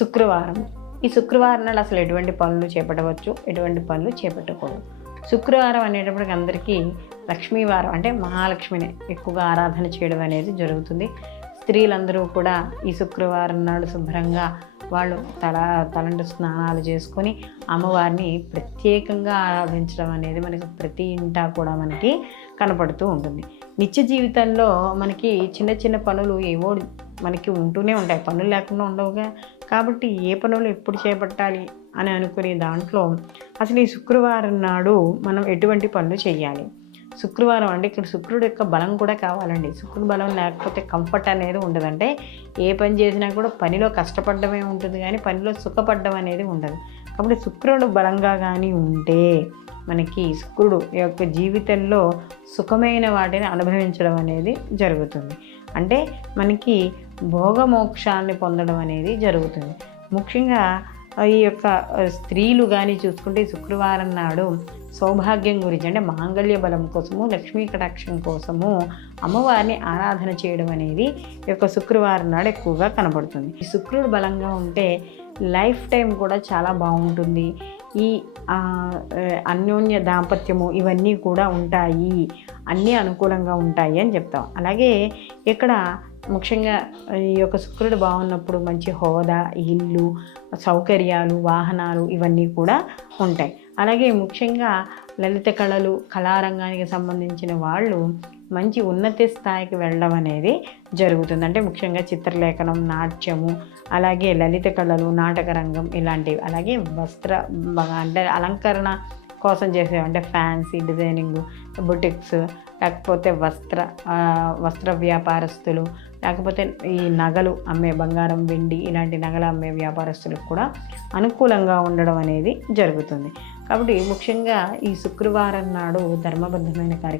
శుక్రవారం. ఈ శుక్రవారం నాడు అసలు ఎటువంటి పనులు చేపట్టవచ్చు? ఎటువంటి పనులు చేపట్టకూడదు. శుక్రవారం అనేటప్పటికి అందరికీ లక్ష్మీవారం అంటే మహాలక్ష్మిని. ఎక్కువగా ఆరాధన చేయడం అనేది జరుగుతుంది. స్త్రీలందరూ కూడా ఈ శుక్రవారం నాడు శుభ్రంగా వాళ్ళు తల తలంటు స్నానాలు చేసుకొని అమ్మవారిని ప్రత్యేకంగా ఆరాధించడం అనేది మనకి ప్రతి ఇంటా కూడా మనకి కనపడుతూ ఉంటుంది. నిత్య జీవితంలో మనకి చిన్న చిన్న పనులు ఏవో మనకి ఉంటూనే ఉంటాయి. పనులు లేకుండా ఉండవుగా. కాబట్టి ఏ పనులు ఎప్పుడు చేపట్టాలి అని అనుకునే దాంట్లో అసలు ఈ శుక్రవారం నాడు మనం ఎటువంటి పనులు చేయాలి? శుక్రవారం అంటే ఇక్కడ శుక్రుడు యొక్క బలం కూడా కావాలండి. శుక్రుడు బలం లేకపోతే కంఫర్ట్ అనేది ఉండదంటే ఏ పని చేసినా కూడా పనిలో కష్టపడడమే ఉంటుంది. కానీ పనిలో సుఖపడడం అనేది ఉండదు. కాబట్టి శుక్రుడు బలంగా కానీ ఉంటే మనకి శుక్రుడు యొక్క జీవితంలో సుఖమైన వాటిని అనుభవించడం అనేది జరుగుతుంది. అంటే మనకి భోగమోక్షాన్ని పొందడం అనేది జరుగుతుంది. ముఖ్యంగా ఈ యొక్క స్త్రీలు కానీ చూసుకుంటే శుక్రవారం నాడు సౌభాగ్యం గురించి అంటే మాంగళ్య బలం కోసము లక్ష్మీ కటాక్షం కోసము అమ్మవారిని ఆరాధన చేయడం అనేది ఈ యొక్క శుక్రవారం నాడు ఎక్కువగా కనబడుతుంది. ఈ శుక్రుడు బలంగా ఉంటే లైఫ్ టైం కూడా చాలా బాగుంటుంది. ఈ అన్యోన్య దాంపత్యము ఇవన్నీ కూడా ఉంటాయి. అన్నీ అనుకూలంగా ఉంటాయి అని చెప్తాం. అలాగే ఇక్కడ ముఖ్యంగా ఈ యొక్క శుక్రుడు బాగున్నప్పుడు మంచి హోదా ఇల్లు సౌకర్యాలు వాహనాలు ఇవన్నీ కూడా ఉంటాయి. అలాగే ముఖ్యంగా లలిత కళలు కళారంగానికి సంబంధించిన వాళ్ళు మంచి ఉన్నత స్థాయికి వెళ్ళడం అనేది జరుగుతుంది. అంటే ముఖ్యంగా చిత్రలేఖనం నాట్యము అలాగే లలిత కళలు నాటకరంగం ఇలాంటివి. అలాగే వస్త్ర అంటే అలంకరణ కోసం చేసే అంటే ఫ్యాన్సీ డిజైనింగ్ బుటిక్స్ లేకపోతే వస్త్ర వస్త్ర వ్యాపారస్తులు లేకపోతే ఈ నగలు అమ్మే బంగారం వెండి ఇలాంటి నగలు అమ్మే వ్యాపారస్తులకు కూడా అనుకూలంగా ఉండడం అనేది జరుగుతుంది. కాబట్టి ముఖ్యంగా ఈ శుక్రవారం నాడు ధర్మబద్ధమైన కార్యక్రమం